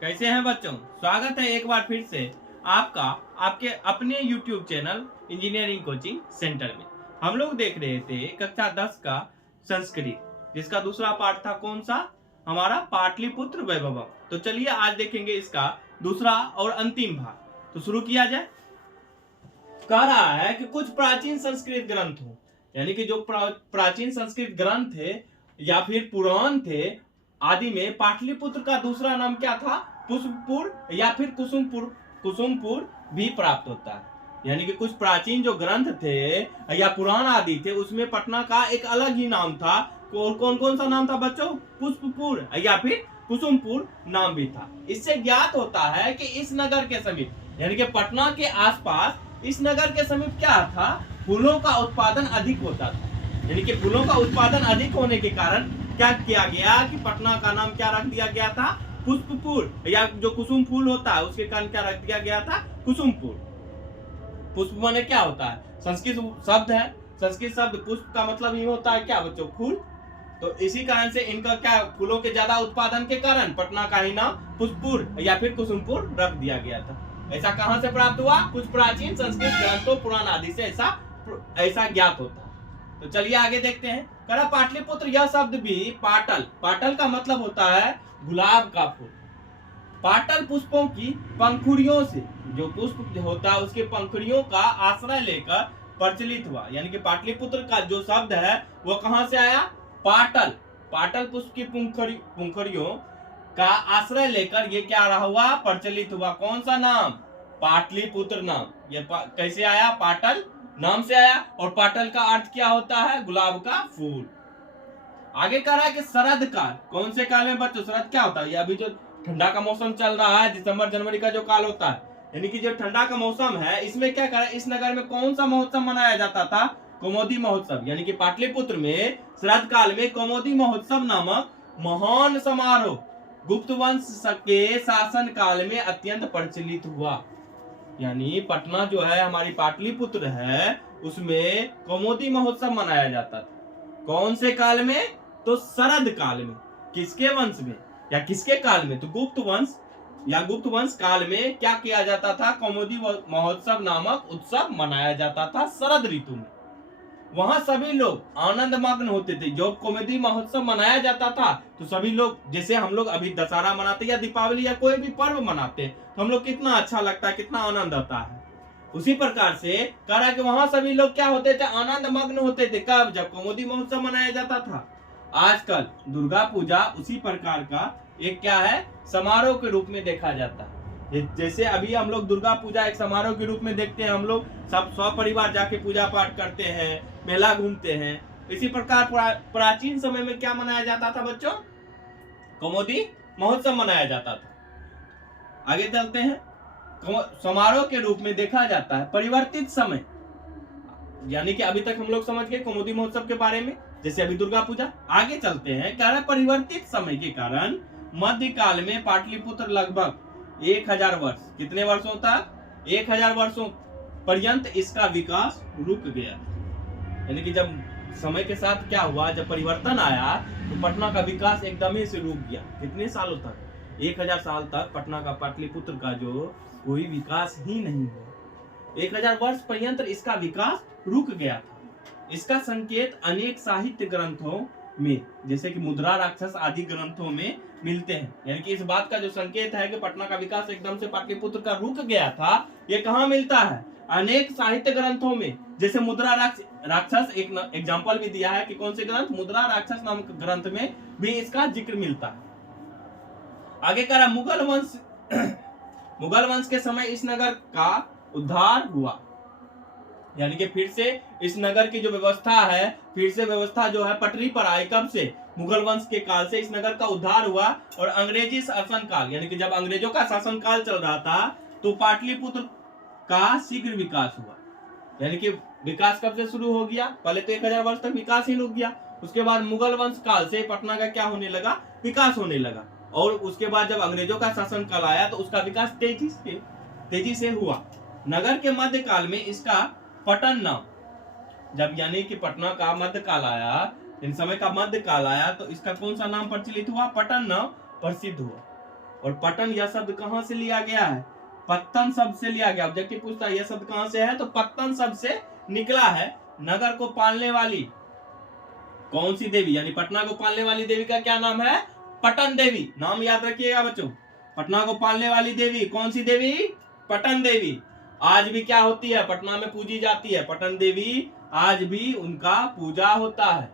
कैसे हैं बच्चों। स्वागत है एक बार फिर से आपका आपके अपने YouTube channel engineering coaching centre में। हम लोग देख रहे थे कक्षा 10 का संस्कृत, जिसका दूसरा पार्ट था कौन सा, हमारा पाटलिपुत्र वैभवम। तो चलिए आज देखेंगे इसका दूसरा और अंतिम भाग। तो शुरू किया जाए। कह रहा है कि कुछ प्राचीन संस्कृत ग्रंथ हो, यानी कि जो प्राचीन संस्कृत ग्रंथ थे या फिर पुराण थे, आदि में पाटलिपुत्र का दूसरा नाम क्या था, पुष्पपुर या फिर कुसुमपुर। कुसुमपुर भी प्राप्त होता है। यानी कि कुछ प्राचीन जो ग्रंथ थे या पुराण आदि थे, उसमें पटना का एक अलग ही नाम था। और कौन कौन सा नाम था बच्चों? पुष्पपुर या फिर कुसुमपुर नाम भी था। इससे ज्ञात होता है कि इस नगर के समीप, यानी कि पटना के आसपास इस नगर के समीप क्या था, फूलों का उत्पादन अधिक होता था। यानी कि फूलों का उत्पादन अधिक होने के कारण क्या किया गया कि पटना का नाम क्या रख दिया गया था, पुष्पपुर, या जो कुसुम फूल होता है उसके कारण क्या रख दिया गया था, कुसुमपुर। पुष्प माने क्या होता है, संस्कृत शब्द है। संस्कृत शब्द पुष्प का मतलब ही होता है क्या बच्चों, फूल। तो इसी कारण से इनका क्या, फूलों के ज्यादा उत्पादन के कारण पटना का ही नाम पुष्पपुर या फिर कुसुमपुर रख दिया गया था। ऐसा कहां से प्राप्त हुआ? कुछ प्राचीन संस्कृत ग्रंथों पुराण आदि से ऐसा ज्ञात होता है। तो चलिए आगे देखते हैं। करा पाटलिपुत्र यह शब्द भी पाटल, पाटल का मतलब होता है गुलाब का फूल। पाटल पुष्पों की पंखुड़ियों से, जो पुष्प होता है उसके पंखुड़ियों का आश्रय लेकर प्रचलित हुआ। यानी कि पाटलिपुत्र का जो शब्द है वो कहां से आया? पाटल। पाटल पुष्प की पंखुड़ियों का आश्रय लेकर ये क्या रहा हुआ, प्रचलित हुआ। कौन सा नाम? पाटलिपुत्र नाम। ये कैसे आया? पाटल नाम से आया। और पाटल का अर्थ क्या होता है? गुलाब का फूल। आगे कह रहा है कि शरद काल, कौन से काल में बच्चों शरद क्या होता है? ये अभी जो ठंडा का मौसम चल रहा है, दिसंबर जनवरी का जो काल होता है, यानी कि जो ठंडा का मौसम है, इसमें क्या करा, इस नगर में कौन सा महोत्सव मनाया जाता था? कौमुदी महोत्सव। यानी कि पाटलिपुत्र में शरद काल में कौमुदी महोत्सव नामक महान समारोह गुप्त वंश के शासन काल में अत्यंत प्रचलित हुआ। यानी पटना जो है, हमारी पाटलिपुत्र है, उसमें कौमुदी महोत्सव मनाया जाता था। कौन से काल में? तो शरद काल में। किसके वंश में या किसके काल में? तो गुप्त वंश या गुप्त वंश काल में क्या किया जाता था? कौमुदी महोत्सव नामक उत्सव मनाया जाता था शरद ऋतु में। वहां सभी लोग आनंद मग्न होते थे। जो कौमुदी महोत्सव मनाया जाता था तो सभी लोग, जैसे हम लोग अभी दशहरा मनाते या दीपावली या कोई भी पर्व मनाते, तो हम लोग कितना अच्छा लगता है, कितना आनंद आता है। उसी प्रकार से कह रहा है कि वहां सभी लोग क्या होते थे? आनंद मग्न होते थे। कब? जब कौमुदी महोत्सव मनाया जाता था। आजकल दुर्गा पूजा उसी प्रकार का एक क्या है, समारोह के रूप में देखा जाता है। जैसे अभी हम लोग दुर्गा पूजा एक समारोह के रूप में देखते हैं, हम लोग सब सपरिवार जाके पूजा पाठ करते हैं, मेला घूमते हैं। इसी प्रकार प्राचीन समय में क्या मनाया जाता था बच्चों? कौमुदी महोत्सव मनाया जाता था। आगे चलते हैं। समारोह के रूप में देखा जाता है। परिवर्तित समय, यानी कि अभी तक हम लोग समझ गए कौमुदी महोत्सव के बारे में, जैसे अभी दुर्गा पूजा। आगे चलते हैं। कह रहा परिवर्तित समय के कारण मध्यकाल में पाटलिपुत्र लगभग 1000 वर्ष, कितने वर्षों तक? 1000 वर्षों पर्यंत इसका विकास रुक गया। यानी कि जब समय के साथ क्या हुआ, जब परिवर्तन आया तो पटना का विकास एकदम ही से रुक गया। कितने सालों तक? 1000 साल तक पटना का, पाटलिपुत्र का जो कोई विकास ही नहीं हुआ। 1000 वर्ष पर्यंत इसका विकास रुक गया था। इसका संकेत अनेक साहित्य ग्रंथों में, जैसे कि मुद्रा राक्षस आदि ग्रंथों में मिलते हैं। यानी कि इस बात का जो संकेत है कि पटना का विकास एकदम से पाटलिपुत्र का रुक गया था, ये कहाँ मिलता है? अनेक साहित्य ग्रंथों में। जैसे मुद्रा राक्षस एक एग्जाम्पल भी दिया है कि कौन से ग्रंथ? मुद्रा राक्षस नामक ग्रंथ में भी इसका जिक्र मिलता है। आगे कह रहा मुगल वंश के समय इस नगर का उद्धार हुआ। यानी कि फिर से इस नगर की जो व्यवस्था है, फिर से व्यवस्था जो है पटरी पर आई। कब से? मुगल वंश के काल से इस नगर का उद्धार हुआ। और अंग्रेजी शासन काल, यानी कि जब अंग्रेजों का शासन काल चल रहा था, तो पाटलिपुत्र का शीघ्र विकास हुआ। यानी कि विकास कब से शुरू हो गया? पहले तो 1000 वर्ष तक विकास ही रुक गया। उसके बाद मुगल वंश काल से पटना का क्या होने लगा? विकास होने लगा। और उसके बाद जब अंग्रेजों का शासन काल आया तो उसका विकास तेजी से हुआ। नगर के मध्यकाल में इसका पटन नाम, जब यानी कि पटना का मध्यकाल आया, इन समय का मध्यकाल आया, तो इसका कौन सा नाम प्रचलित हुआ? पटन नाम प्रसिद्ध हुआ। और पटन यह शब्द कहां से लिया गया है? पत्तन शब्द से लिया गया। ऑब्जेक्टिव पूछता है यह शब्द कहां से है, तो पत्तन शब्द से निकला है। नगर को पालने वाली कौन सी देवी, यानी पटना को पालने वाली देवी का क्या नाम है? पटन देवी। नाम याद रखिएगा बच्चों, पटना को पालने वाली देवी कौन सी देवी? पटन देवी। आज भी क्या होती है? पटना में पूजी जाती है पटन देवी, आज भी उनका पूजा होता है।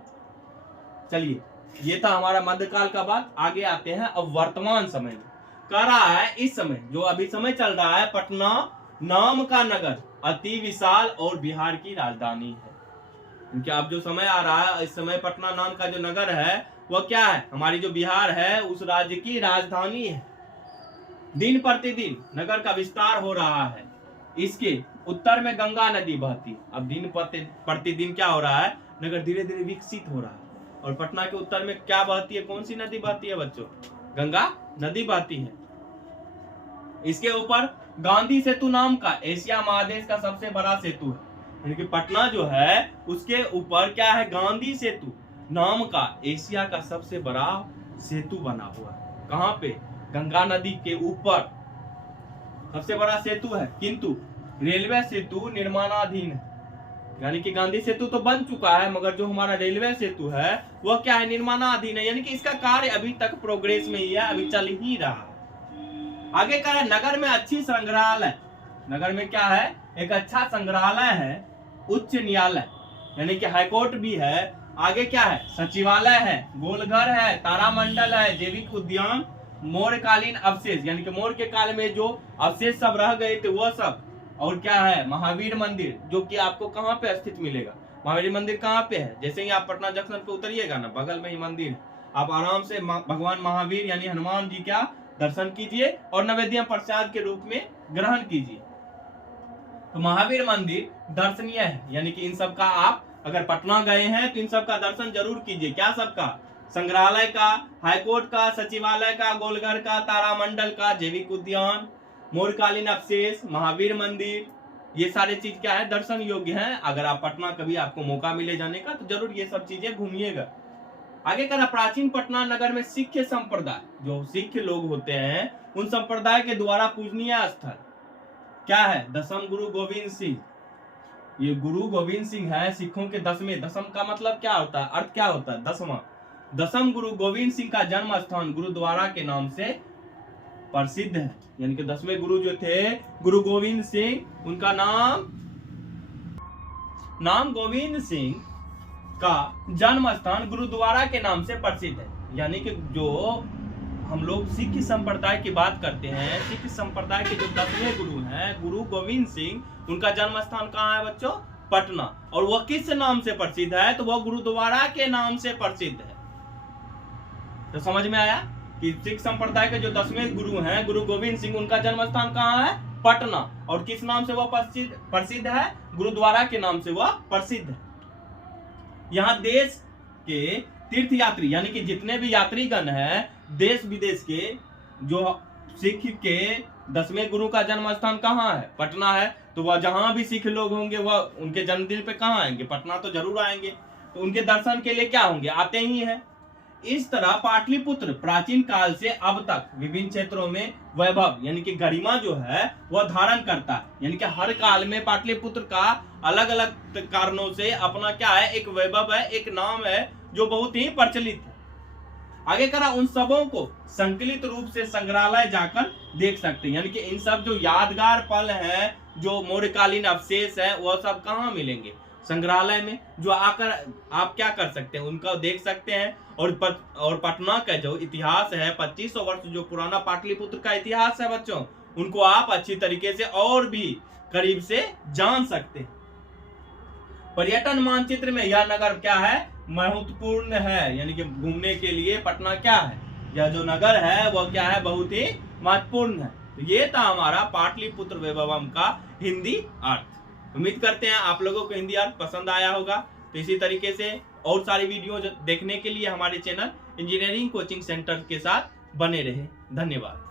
चलिए, ये था हमारा मध्यकाल का बात। आगे आते हैं अब वर्तमान समय में। कह रहा है इस समय जो अभी समय चल रहा है, पटना नाम का नगर अति विशाल और बिहार की राजधानी है। क्योंकि अब जो समय आ रहा है, इस समय पटना नाम का जो नगर है वह क्या है? हमारी जो बिहार है उस राज्य की राजधानी है। दिन प्रतिदिन नगर का विस्तार हो रहा है। इसके उत्तर में गंगा नदी बहती है। अब दिन प्रतिदिन क्या हो रहा है? नगर धीरे धीरे विकसित हो रहा है। और पटना के उत्तर में क्या बहती है? कौन सी नदी बहती है बच्चों? गंगा नदी बहती है। इसके ऊपर गांधी सेतु नाम का एशिया महादेश का सबसे बड़ा सेतु है। यानी कि पटना जो है उसके ऊपर क्या है? गांधी सेतु नाम का एशिया का सबसे बड़ा सेतु बना हुआ है। कहां पे? गंगा नदी के ऊपर सबसे बड़ा सेतु है, किंतु रेलवे सेतु निर्माणाधीन है। यानी कि गांधी सेतु तो बन चुका है, मगर जो हमारा रेलवे सेतु है वह क्या है? निर्माणाधीन है। यानी कि इसका कार्य अभी तक प्रोग्रेस में ही है, अभी चल ही रहा है। आगे कह रहा है नगर में अच्छी संग्रहालय। नगर में क्या है? एक अच्छा संग्रहालय है, उच्च न्यायालय यानी कि हाईकोर्ट भी है। आगे क्या है? सचिवालय है, गोलघर है, तारामंडल है, जैविक उद्यान, मौर्यकालीन अवशेष यानी कि मौर्य के काल में जो अवशेष सब रह गए थे वह सब, और क्या है? महावीर मंदिर, जो कि आपको कहां पे स्थित मिलेगा? महावीर मंदिर कहां पे है? जैसे ही आप पटना जंक्शन पे उतरिएगा ना, बगल में ही मंदिर है। आप आराम से भगवान महावीर यानी हनुमान जी का दर्शन कीजिए और नैवेद्य प्रसाद के रूप में ग्रहण कीजिए। तो महावीर मंदिर दर्शनीय है। यानी कि इन सब का आप अगर पटना गए हैं तो इन सब का दर्शन जरूर कीजिए। क्या सब का? संग्रहालय का, हाईकोर्ट का, सचिवालय का, गोलघर का, तारामंडल का, जैविक उद्यान, मौर्यकालीन अवशेष, महावीर मंदिर, ये सारे चीज क्या है? दर्शन योग्य हैं। अगर आप पटना कभी आपको मौका मिले जाने का तो जरूर ये सब चीजें घूमिएगा। आगे करा प्राचीन पटना नगर में सिख संप्रदाय, जो सिख लोग होते हैं उन संप्रदाय के द्वारा पूजनीय स्थल क्या है? दसम गुरु गोविंद सिंह। ये गुरु गोविंद सिंह है सिखों के 10वें। दसम का मतलब क्या होता है? अर्थ क्या होता है? 10वां। दसम गुरु गोविंद सिंह का जन्म स्थान गुरुद्वारा के नाम से प्रसिद्ध है। यानी कि 10वें गुरु जो थे गुरु गोविंद सिंह, उनका नाम गोविंद सिंह का जन्म स्थान गुरुद्वारा के नाम से प्रसिद्ध है। यानी कि जो हम लोग सिख संप्रदाय की बात करते हैं, सिख संप्रदाय के जो 10वें गुरु हैं गुरु गोविंद सिंह, उनका जन्म स्थान कहाँ है बच्चों? पटना। और वह किस नाम से प्रसिद्ध है? तो वह गुरुद्वारा के नाम से प्रसिद्ध है। तो समझ में आया कि सिख संप्रदाय के जो 10वें गुरु हैं गुरु गोविंद सिंह, उनका जन्म स्थान कहाँ है? पटना। और किस नाम से वह प्रसिद्ध है? गुरुद्वारा के नाम से वह प्रसिद्ध है। यहाँ देश के तीर्थ यात्री यानी कि जितने भी यात्रीगण हैं देश विदेश के, जो सिख के 10वें गुरु का जन्म स्थान कहाँ है? पटना है। तो वह जहां भी सिख लोग होंगे वह उनके जन्मदिन पे कहाँ आएंगे? पटना तो जरूर आएंगे। तो उनके दर्शन के लिए क्या होंगे? आते ही हैं। इस तरह पाटलिपुत्र प्राचीन काल से अब तक विभिन्न क्षेत्रों में वैभव यानी कि गरिमा जो है वह धारण करता है। यानी कि हर काल में पाटलिपुत्र का अलग अलग कारणों से अपना क्या है? एक वैभव है, एक नाम है जो बहुत ही प्रचलित है। आगे करा उन सबों को संकलित रूप से संग्रहालय जाकर देख सकते हैं। यानी कि इन सब जो यादगार पल हैं, जो मौर्यकालीन अवशेष है, वह सब कहाँ मिलेंगे? संग्रहालय में। जो आकर आप क्या कर सकते हैं? उनका देख सकते हैं। और पटना का जो इतिहास है 2500 वर्ष जो पुराना पाटलिपुत्र का इतिहास है बच्चों, उनको आप अच्छी तरीके से और भी करीब से जान सकते हैं। पर्यटन मानचित्र में यह नगर क्या है? महत्वपूर्ण है। यानी कि घूमने के लिए पटना क्या है? यह जो नगर है वह क्या है? बहुत ही महत्वपूर्ण है। तो ये था हमारा पाटलिपुत्र वैभवम का हिंदी अर्थ। उम्मीद करते हैं आप लोगों को हिंदी अर्थ पसंद आया होगा। तो इसी तरीके से और सारी वीडियो देखने के लिए हमारे चैनल इंजीनियरिंग कोचिंग सेंटर के साथ बने रहे। धन्यवाद।